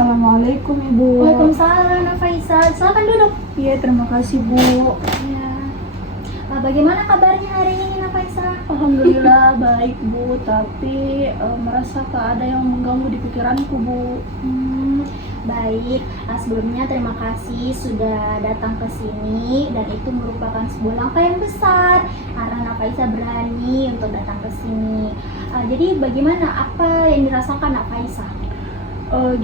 Assalamualaikum Ibu. Waalaikumsalam, Faisal. Silakan duduk. Iya, terima kasih Bu. Ya. Bagaimana kabarnya hari ini, Faisal? Alhamdulillah baik Bu, tapi merasa ada yang mengganggu di pikiranku Bu. Baik. Sebelumnya terima kasih sudah datang ke sini, dan itu merupakan sebuah langkah yang besar karena Faisal berani untuk datang ke sini. Jadi bagaimana, apa yang dirasakan Faisal?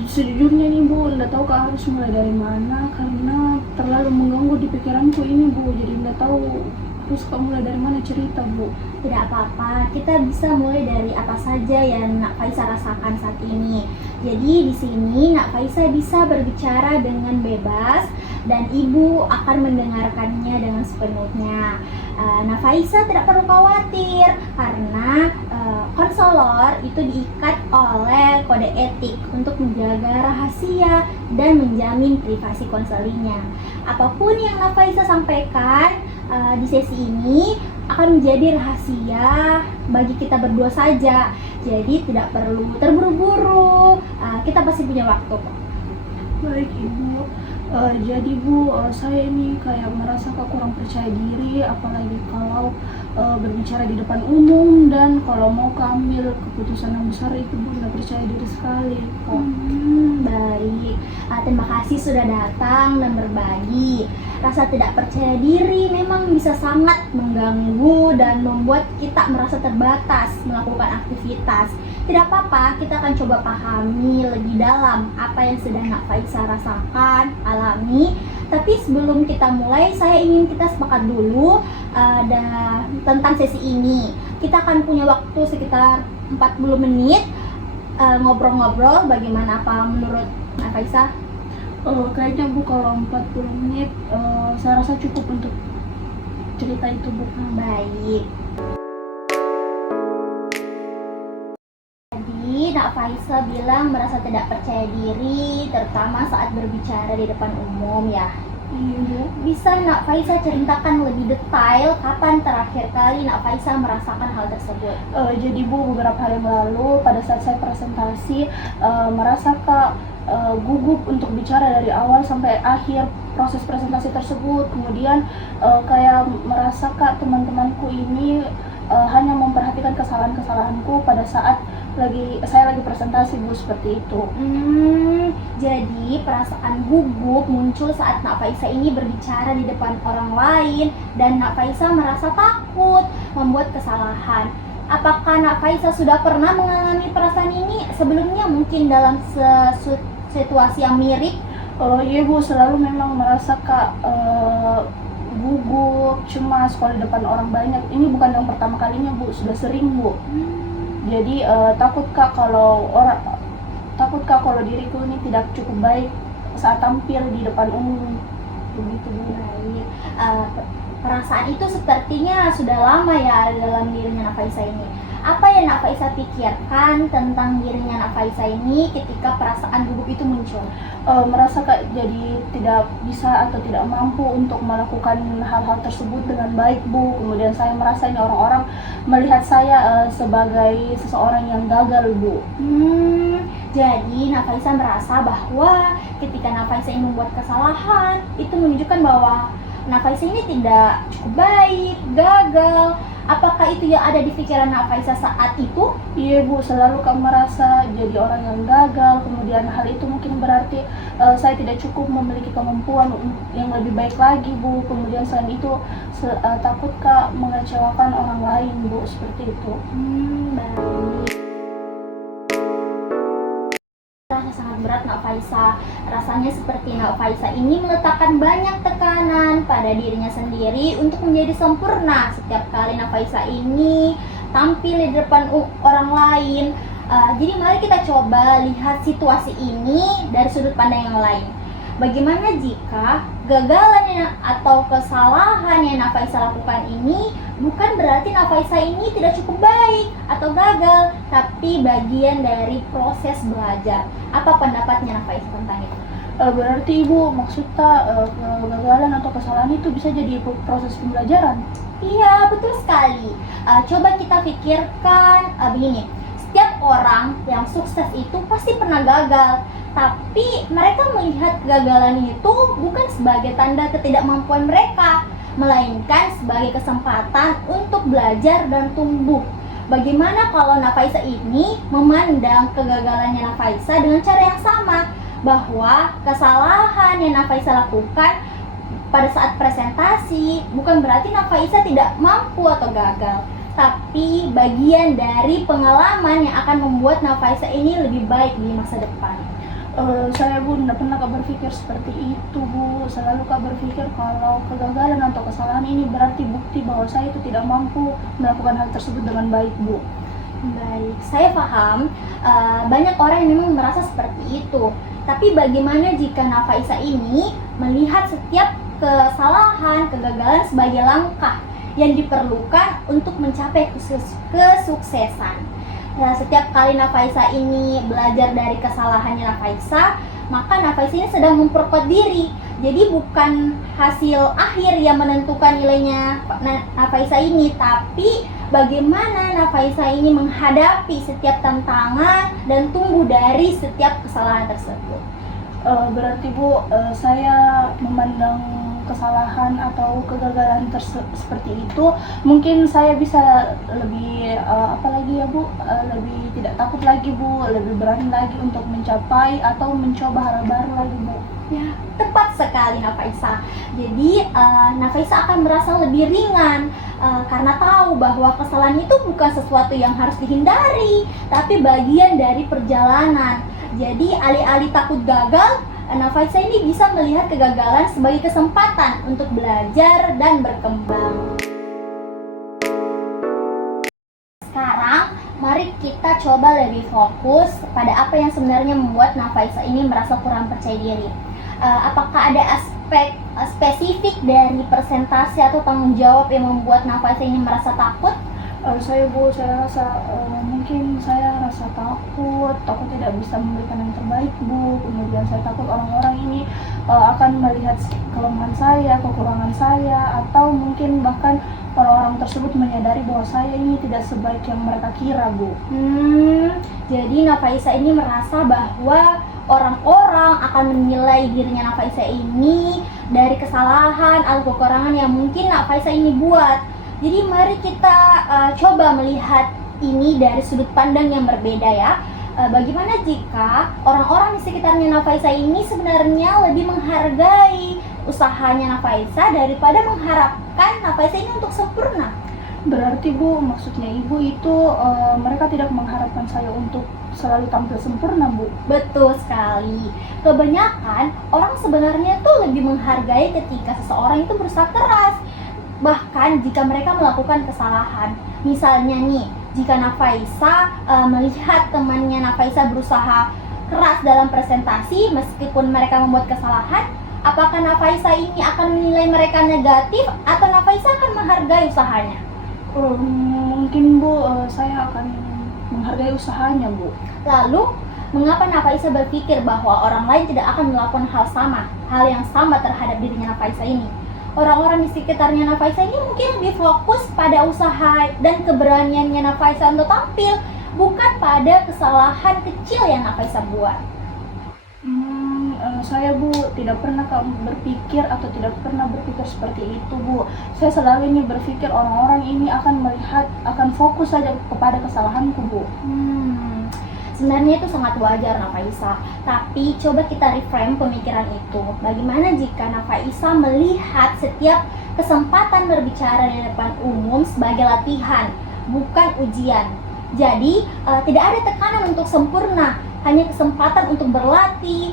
Sejujurnya nih Bu, nggak tahu harus mulai dari mana karena terlalu mengganggu di pikiranku ini Bu. Jadi nggak tahu harus mulai dari mana cerita Bu. Tidak apa-apa, kita bisa mulai dari apa saja yang Nak Faisal rasakan saat ini. Jadi di sini Nak Faisal bisa berbicara dengan bebas dan Ibu akan mendengarkannya dengan sepenuhnya. Nak Faisal tidak perlu khawatir karena konselor itu diikat oleh kode etik untuk menjaga rahasia dan menjamin privasi konselingnya. Apapun yang Nak Faisal sampaikan di sesi ini akan menjadi rahasia bagi kita berdua saja. Jadi tidak perlu terburu-buru. Kita pasti punya waktu kok. Baik Ibu. Jadi Bu, saya ini kayak merasa kurang percaya diri, apalagi kalau berbicara di depan umum, dan kalau mau ambil keputusan yang besar itu Bu, nggak percaya diri sekali kok. Baik, terima kasih sudah datang dan berbagi. Rasa tidak percaya diri memang bisa sangat mengganggu dan membuat kita merasa terbatas melakukan aktivitas. Tidak apa-apa, kita akan coba pahami lebih dalam apa yang sedang Nak Faisal rasakan, alami. Tapi sebelum kita mulai, saya ingin kita sepakat dulu tentang sesi ini. Kita akan punya waktu sekitar 40 menit ngobrol-ngobrol. Bagaimana, apa menurut Nak Faisal? Kayaknya Bu, kalau 40 menit saya rasa cukup untuk cerita itu Bu. Baik. Jadi Nak Faisal bilang merasa tidak percaya diri, terutama saat berbicara di depan umum ya. Bisa Nak Faisal ceritakan lebih detail kapan terakhir kali Nak Faisal merasakan hal tersebut? Jadi Bu, beberapa hari yang lalu pada saat saya presentasi merasa gugup untuk bicara dari awal sampai akhir proses presentasi tersebut. Kemudian kayak merasa teman-temanku ini hanya memperhatikan kesalahan-kesalahanku pada saat saya lagi presentasi Bu, seperti itu. Jadi perasaan gugup muncul saat Nak Faisal ini berbicara di depan orang lain dan Nak Faisal merasa takut membuat kesalahan. Apakah Nak Faisal sudah pernah mengalami perasaan ini sebelumnya, mungkin dalam situasi yang mirip? Iya Bu, selalu memang merasa gugup, cemas kalau di depan orang banyak. Ini bukan yang pertama kalinya Bu, sudah sering Bu. Jadi takut kalau diriku ini tidak cukup baik saat tampil di depan umum. Begitu Bu. Baik. Perasaan itu sepertinya sudah lama ya dalam dirinya Nak Faisal ini. Apa yang Nak Faisal pikirkan tentang dirinya Nak Faisal ini ketika perasaan gugup itu muncul? Merasa jadi tidak bisa atau tidak mampu untuk melakukan hal-hal tersebut dengan baik Bu. Kemudian saya merasa ini orang-orang melihat saya sebagai seseorang yang gagal Bu. Jadi Nak Faisal merasa bahwa ketika Nak Faisal ini membuat kesalahan, itu menunjukkan bahwa Nak Faisal ini tidak cukup baik, gagal. Apakah itu yang ada di pikiran Nak Faisal saat itu? Iya Bu, selalu merasa jadi orang yang gagal. Kemudian hal itu mungkin berarti saya tidak cukup memiliki kemampuan yang lebih baik lagi Bu. Kemudian selain itu takut mengecewakan orang lain Bu, seperti itu. Baik. Rasa sangat berat Nak Faisal. Rasanya seperti Nak Faisal ini meletakkan banyak tekanan pada dirinya sendiri untuk menjadi sempurna setiap kali Nak Faisal ini tampil di depan orang lain. Jadi mari kita coba lihat situasi ini dari sudut pandang yang lain. Bagaimana jika gagalan atau kesalahan yang Nak Faisal lakukan ini bukan berarti Nak Faisal ini tidak cukup baik atau gagal, tapi bagian dari proses belajar. Apa pendapatnya Nak Faisal tentang itu? Berarti Ibu maksudnya kegagalan atau kesalahan itu bisa jadi proses pembelajaran? Iya, betul sekali. Coba kita pikirkan begini. Setiap orang yang sukses itu pasti pernah gagal, tapi mereka melihat kegagalan itu bukan sebagai tanda ketidakmampuan mereka, melainkan sebagai kesempatan untuk belajar dan tumbuh. Bagaimana kalau Nafaisa ini memandang kegagalannya Nafaisa dengan cara yang sama, bahwa kesalahan yang Nafaisa lakukan pada saat presentasi bukan berarti Nafaisa tidak mampu atau gagal, tapi bagian dari pengalaman yang akan membuat Nafaisa ini lebih baik di masa depan. Saya Bu tidak pernah Kak berpikir seperti itu Bu. Selalu Kak berpikir kalau kegagalan atau kesalahan ini berarti bukti bahwa saya itu tidak mampu melakukan hal tersebut dengan baik Bu. Baik, saya paham. Banyak orang yang memang merasa seperti itu. Tapi bagaimana jika Nafaisa ini melihat setiap kesalahan, kegagalan sebagai langkah yang diperlukan untuk mencapai kesuksesan? Setiap kali Nafaisa ini belajar dari kesalahannya Nafaisa, maka Nafaisa ini sedang memperkuat diri. Jadi bukan hasil akhir yang menentukan nilainya Nafaisa ini, tapi bagaimana Nafaisa ini menghadapi setiap tantangan dan tumbuh dari setiap kesalahan tersebut. Berarti Bu, saya memandang kesalahan atau kegagalan seperti itu, mungkin saya bisa lebih apalagi ya Bu, lebih tidak takut lagi Bu, lebih berani lagi untuk mencapai atau mencoba hal baru lagi Bu. Ya, tepat sekali Nafaisa. Jadi Nafaisa akan merasa lebih ringan karena tahu bahwa kesalahan itu bukan sesuatu yang harus dihindari, tapi bagian dari perjalanan. Jadi alih-alih takut gagal, Nafaisa ini bisa melihat kegagalan sebagai kesempatan untuk belajar dan berkembang. Sekarang, mari kita coba lebih fokus pada apa yang sebenarnya membuat Nafaisa ini merasa kurang percaya diri. Apakah ada aspek spesifik dari presentasi atau tanggung jawab yang membuat Nafaisa ini merasa takut? Saya rasa mungkin saya rasa takut tidak bisa memberikan yang terbaik Bu. Kemudian saya takut orang-orang ini akan melihat kelemahan saya, kekurangan saya, atau mungkin bahkan orang-orang tersebut menyadari bahwa saya ini tidak sebaik yang mereka kira Bu. Jadi Nafaisa ini merasa bahwa orang-orang akan menilai dirinya Nafaisa ini dari kesalahan atau kekurangan yang mungkin Nafaisa ini buat. Jadi mari kita coba melihat ini dari sudut pandang yang berbeda ya. Bagaimana jika orang-orang di sekitarnya Nafaisa ini sebenarnya lebih menghargai usahanya Nafaisa daripada mengharapkan Nafaisa ini untuk sempurna? Berarti Bu, maksudnya Ibu itu mereka tidak mengharapkan saya untuk selalu tampil sempurna Bu? Betul sekali. Kebanyakan orang sebenarnya tuh lebih menghargai ketika seseorang itu berusaha keras. Bahkan jika mereka melakukan kesalahan. Misalnya nih, jika Nafaisa melihat temannya Nafaisa berusaha keras dalam presentasi meskipun mereka membuat kesalahan, apakah Nafaisa ini akan menilai mereka negatif atau Nafaisa akan menghargai usahanya? Mungkin Bu, saya akan menghargai usahanya Bu. Lalu, mengapa Nafaisa berpikir bahwa orang lain tidak akan melakukan hal yang sama terhadap dirinya Nafaisa ini? Orang-orang di sekitarnya Nafaisa ini mungkin lebih fokus pada usaha dan keberaniannya Nafaisa untuk tampil, bukan pada kesalahan kecil yang Nafaisa buat. Saya Bu tidak pernah berpikir atau tidak pernah berpikir seperti itu Bu. Saya selalu ini berpikir orang-orang ini akan fokus saja kepada kesalahanku Bu. Sebenarnya itu sangat wajar Nafaisa, tapi coba kita reframe pemikiran itu. Bagaimana jika Nafaisa melihat setiap kesempatan berbicara di depan umum sebagai latihan, bukan ujian. Jadi tidak ada tekanan untuk sempurna, hanya kesempatan untuk berlatih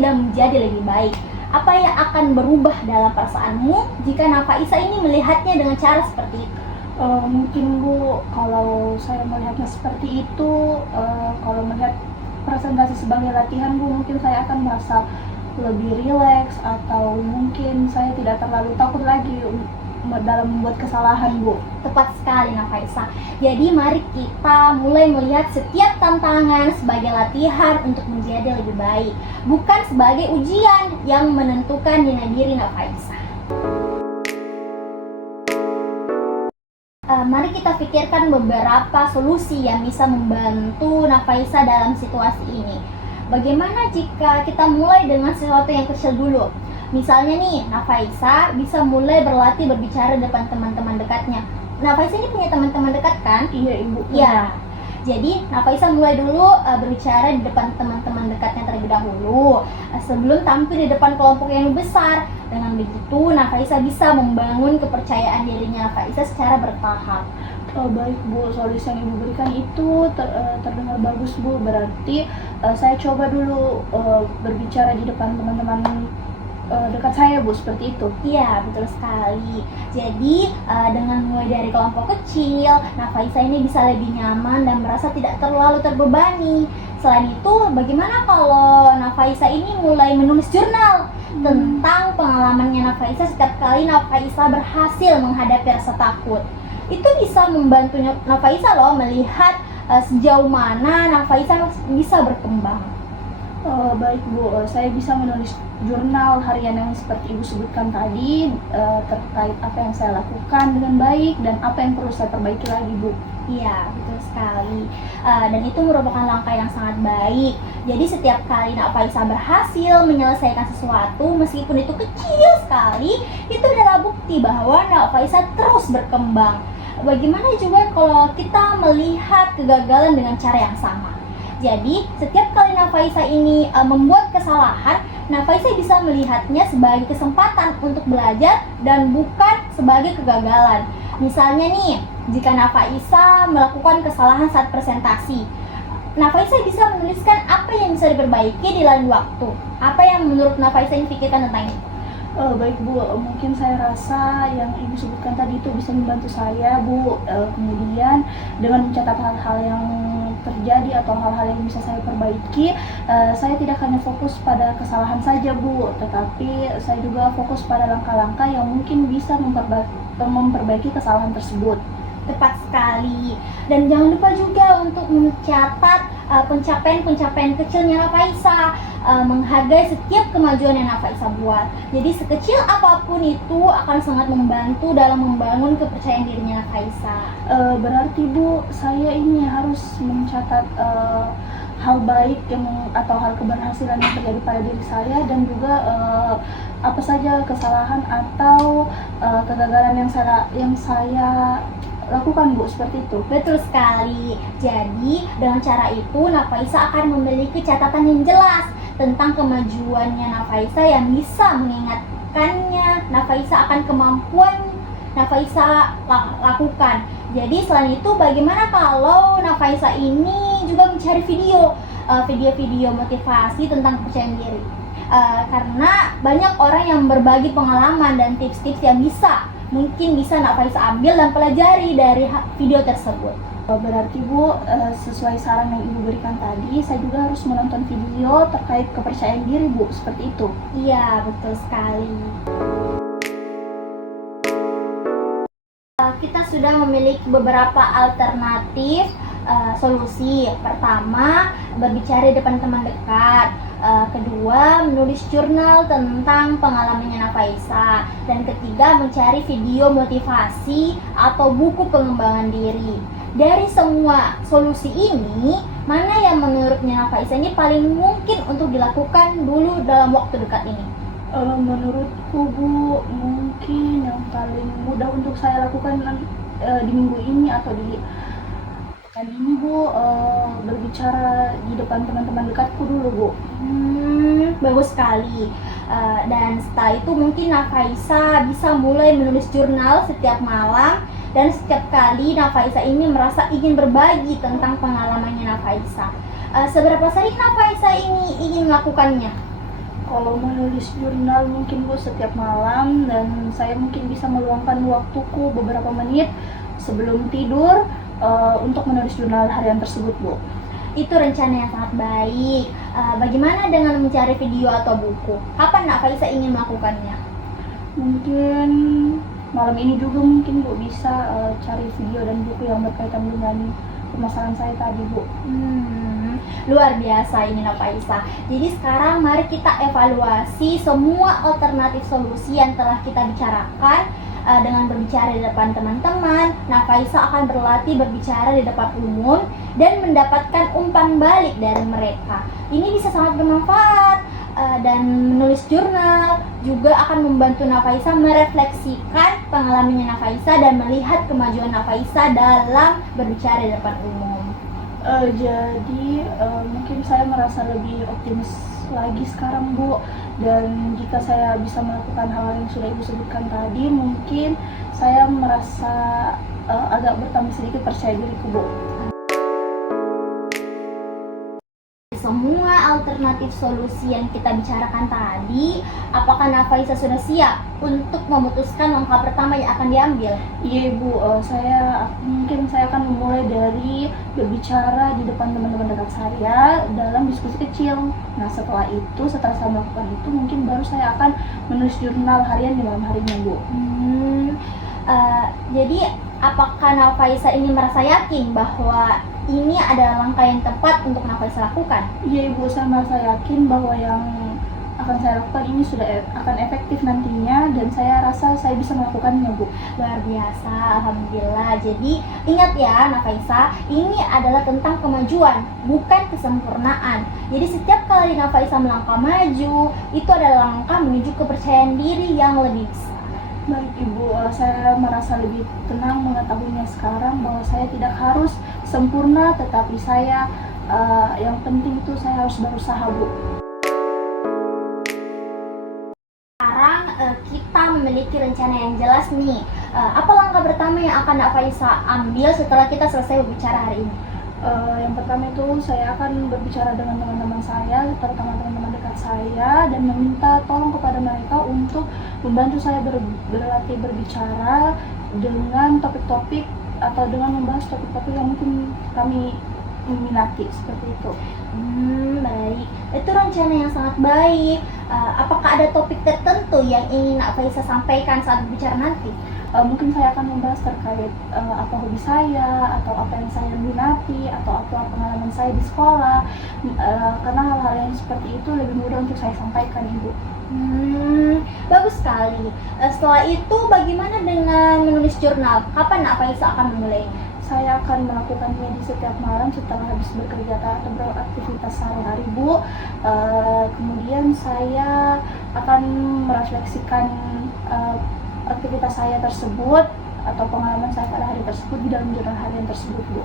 dan menjadi lebih baik. Apa yang akan berubah dalam perasaanmu jika Nafaisa ini melihatnya dengan cara seperti itu? Mungkin Bu, kalau saya melihatnya seperti itu, kalau melihat presentasi sebagai latihan Bu, mungkin saya akan merasa lebih rileks, atau mungkin saya tidak terlalu takut lagi dalam membuat kesalahan Bu. Tepat sekali Nafaisa. Jadi mari kita mulai melihat setiap tantangan sebagai latihan untuk menjadi lebih baik, bukan sebagai ujian yang menentukan nilai diri Nafaisa. mari kita pikirkan beberapa solusi yang bisa membantu Nafaisa dalam situasi ini. Bagaimana jika kita mulai dengan sesuatu yang kecil dulu? Misalnya nih, Nafaisa bisa mulai berlatih berbicara depan teman-teman dekatnya. Nafaisa ini punya teman-teman dekat kan? Iya Ibu. Iya. Jadi Nafaisa mulai dulu berbicara di depan teman-teman dekatnya terlebih dahulu sebelum tampil di depan kelompok yang lebih besar. Dengan begitu Nafaisa bisa membangun kepercayaan dirinya Nafaisa secara bertahap. Baik Bu, solusi yang Ibu berikan itu terdengar bagus Bu. Berarti saya coba dulu berbicara di depan teman-teman dekat saya Bu, seperti itu. Iya, betul sekali. Jadi dengan mulai dari kelompok kecil, Nafaisa ini bisa lebih nyaman dan merasa tidak terlalu terbebani. Selain itu, bagaimana kalau Nafaisa ini mulai menulis jurnal tentang pengalamannya Nafaisa setiap kali Nafaisa berhasil menghadapi rasa takut? Itu bisa membantu Nafaisa loh melihat sejauh mana Nafaisa bisa berkembang. Baik Bu, saya bisa menulis jurnal harian yang seperti Ibu sebutkan tadi terkait apa yang saya lakukan dengan baik dan apa yang perlu saya perbaiki lagi Bu. Iya, betul sekali. Dan itu merupakan langkah yang sangat baik. Jadi setiap kali Nafaisa berhasil menyelesaikan sesuatu, meskipun itu kecil sekali, itu adalah bukti bahwa Nafaisa terus berkembang. Bagaimana juga kalau kita melihat kegagalan dengan cara yang sama? Jadi, setiap kali Nafaisa ini membuat kesalahan, Nafaisa bisa melihatnya sebagai kesempatan untuk belajar dan bukan sebagai kegagalan. Misalnya nih, jika Nafaisa melakukan kesalahan saat presentasi, Nafaisa bisa menuliskan apa yang bisa diperbaiki di lain waktu. Apa yang menurut Nafaisa ini pikirkan tentang itu? Baik Bu, mungkin saya rasa yang Ibu sebutkan tadi itu bisa membantu saya Bu. Kemudian dengan mencatat hal-hal yang terjadi atau hal-hal yang bisa saya perbaiki, saya tidak hanya fokus pada kesalahan saja Bu, tetapi saya juga fokus pada langkah-langkah yang mungkin bisa memperbaiki kesalahan tersebut. Tepat sekali. Dan jangan lupa juga untuk mencatat pencapaian-pencapaian kecilnya Nafaisa, menghargai setiap kemajuan yang Nafaisa buat. Jadi sekecil apapun itu akan sangat membantu dalam membangun kepercayaan dirinya Nafaisa. Berarti Bu, saya ini harus mencatat hal baik atau hal keberhasilan yang terjadi pada diri saya dan juga apa saja kesalahan atau kegagalan yang saya lakukan Bu, seperti itu. Betul sekali. Jadi dengan cara itu Nafaisa akan memiliki catatan yang jelas tentang kemajuannya Nafaisa yang bisa mengingatkannya Nafaisa akan kemampuan Nafaisa lakukan. Jadi selain itu, bagaimana kalau Nafaisa ini juga mencari video-video motivasi tentang kepercayaan diri? Karena banyak orang yang berbagi pengalaman dan tips-tips yang mungkin bisa Nafaisa ambil dan pelajari dari video tersebut. Berarti Bu, sesuai saran yang Ibu berikan tadi, saya juga harus menonton video terkait kepercayaan diri Bu, seperti itu. Iya, betul sekali. Kita sudah memiliki beberapa alternatif solusi. Pertama, berbicara di depan teman dekat. Kedua, menulis jurnal tentang pengalamannya Nafaisa. Dan ketiga, mencari video motivasi atau buku pengembangan diri. Dari semua solusi ini, mana yang menurutnya Nafaisa ini paling mungkin untuk dilakukan dulu dalam waktu dekat ini? Menurutku Bu, mungkin yang paling mudah untuk saya lakukan di minggu ini atau di pekan ini Bu, berbicara di depan teman-teman dekatku dulu Bu. Bagus sekali. Dan setelah itu mungkin Nafaisa bisa mulai menulis jurnal setiap malam. Dan setiap kali Nafaisa ini merasa ingin berbagi tentang pengalamannya Nafaisa. Seberapa sering Nafaisa ini ingin melakukannya? Kalau menulis jurnal mungkin Bu setiap malam, dan saya mungkin bisa meluangkan waktuku beberapa menit sebelum tidur untuk menulis jurnal harian tersebut Bu. Itu rencana yang sangat baik. Bagaimana dengan mencari video atau buku? Kapan Nafaisa ingin melakukannya? Mungkin malam ini juga mungkin Bu bisa cari video dan buku yang berkaitan dengan permasalahan saya tadi Bu. Luar biasa ini Nafaisa. Jadi sekarang mari kita evaluasi semua alternatif solusi yang telah kita bicarakan. dengan berbicara di depan teman-teman, Nafaisa akan berlatih berbicara di depan umum dan mendapatkan umpan balik dari mereka. Ini bisa sangat bermanfaat. Dan menulis jurnal juga akan membantu Nafaisa merefleksikan pengalamannya Nafaisa dan melihat kemajuan Nafaisa dalam berbicara di depan umum. Jadi mungkin saya merasa lebih optimis lagi sekarang, Bu. Dan jika saya bisa melakukan hal yang sudah Ibu sebutkan tadi, mungkin saya merasa agak bertambah sedikit percaya diriku, Bu. Semua alternatif solusi yang kita bicarakan tadi, apakah Nafaisa sudah siap untuk memutuskan langkah pertama yang akan diambil? Iya, Ibu, mungkin saya akan memulai dari berbicara di depan teman-teman dekat saya dalam diskusi kecil. Nah, setelah saya melakukan itu, mungkin baru saya akan menulis jurnal harian di malam harinya, Bu. Jadi apakah Nafaisa ini merasa yakin bahwa ini adalah langkah yang tepat untuk Nafaisa lakukan? Iya, Ibu, saya merasa yakin bahwa yang akan saya lakukan ini sudah akan efektif nantinya, dan saya rasa saya bisa melakukannya, Bu. Luar biasa, alhamdulillah. Jadi ingat ya Nafaisa, ini adalah tentang kemajuan, bukan kesempurnaan. Jadi setiap kali Nafaisa melangkah maju, itu adalah langkah menuju kepercayaan diri yang lebih besar. Baik, Ibu, saya merasa lebih tenang mengetahuinya sekarang bahwa saya tidak harus sempurna, tetapi saya yang penting itu saya harus berusaha, Bu. Sekarang kita memiliki rencana yang jelas nih. Apa langkah pertama yang akan Nafaisa ambil setelah kita selesai berbicara hari ini? Yang pertama itu saya akan berbicara dengan teman-teman saya, terutama teman-teman dekat saya, dan meminta tolong kepada mereka untuk membantu saya berlatih berbicara dengan topik-topik atau dengan membahas topik-topik yang mungkin kami meminati, seperti itu. Baik, itu rencana yang sangat baik. Apakah ada topik tertentu yang ingin Nafaisa sampaikan saat berbicara nanti? Mungkin saya akan membahas terkait apa hobi saya, atau apa yang saya minati, atau apa pengalaman saya di sekolah, karena hal-hal yang seperti itu lebih mudah untuk saya sampaikan, Ibu. Bagus sekali. Setelah itu bagaimana dengan menulis jurnal? Kapan Nafaisa akan memulainya? Saya akan melakukannya di setiap malam setelah habis bekerja atau beraktivitas sehari-hari, Bu. Kemudian saya akan merefleksikan aktivitas saya tersebut atau pengalaman saya pada hari tersebut di dalam jurnal harian tersebut, Bu.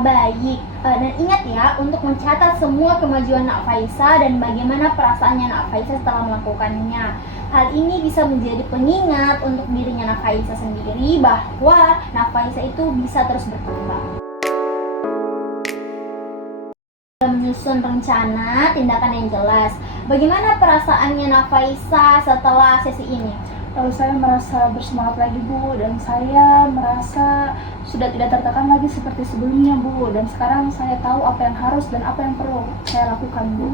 Baik. Dan ingat ya, untuk mencatat semua kemajuan Nafaisa dan bagaimana perasaannya Nafaisa setelah melakukannya. Hal ini bisa menjadi pengingat untuk dirinya Nafaisa sendiri bahwa Nafaisa itu bisa terus berkembang. Menyusun rencana tindakan yang jelas. Bagaimana perasaannya Nafaisa setelah sesi ini? Saya merasa bersemangat lagi, Bu, dan saya merasa sudah tidak tertekan lagi seperti sebelumnya, Bu. Dan sekarang saya tahu apa yang harus dan apa yang perlu saya lakukan, Bu.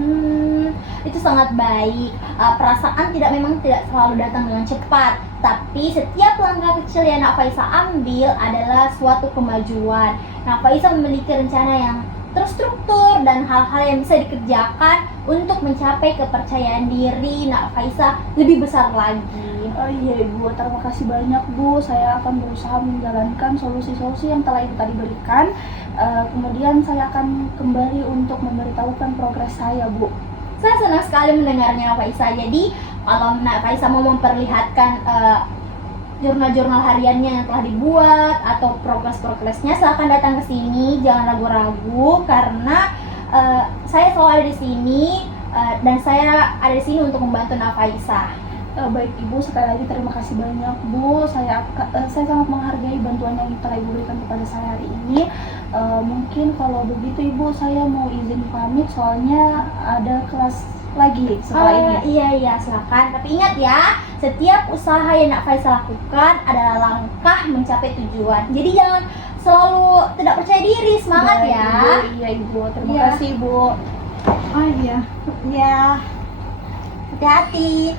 Itu sangat baik. Perasaan memang tidak selalu datang dengan cepat, tapi setiap langkah kecil yang Nafaisa ambil adalah suatu kemajuan. Nafaisa memiliki rencana yang terstruktur dan hal-hal yang bisa dikerjakan untuk mencapai kepercayaan diri Nafaisa lebih besar lagi. Iya, Ibu, terima kasih banyak, Bu. Saya akan berusaha menjalankan solusi-solusi yang telah Ibu tadi berikan. Kemudian saya akan kembali untuk memberitahukan progres saya, Bu. Saya senang sekali mendengarnya Nafaisa. Jadi kalau Nafaisa mau memperlihatkan jurnal-jurnal hariannya yang telah dibuat atau progres-progresnya, silahkan datang ke sini, jangan ragu-ragu karena saya selalu ada di sini dan saya ada di sini untuk membantu Nafaisa. Baik, Ibu, sekali lagi terima kasih banyak, Bu. Saya sangat menghargai bantuan yang telah Ibu berikan kepada saya hari ini. Mungkin kalau begitu, Ibu, saya mau izin pamit soalnya ada kelas lagi setelah ini. Iya, silakan. Tapi ingat ya, setiap usaha yang Nafaisa lakukan adalah langkah mencapai tujuan. Jadi jangan selalu tidak percaya diri, semangat. Baik, ya. Ibu. Iya, Ibu. Terima kasih, Ibu. Iya. Hati-hati.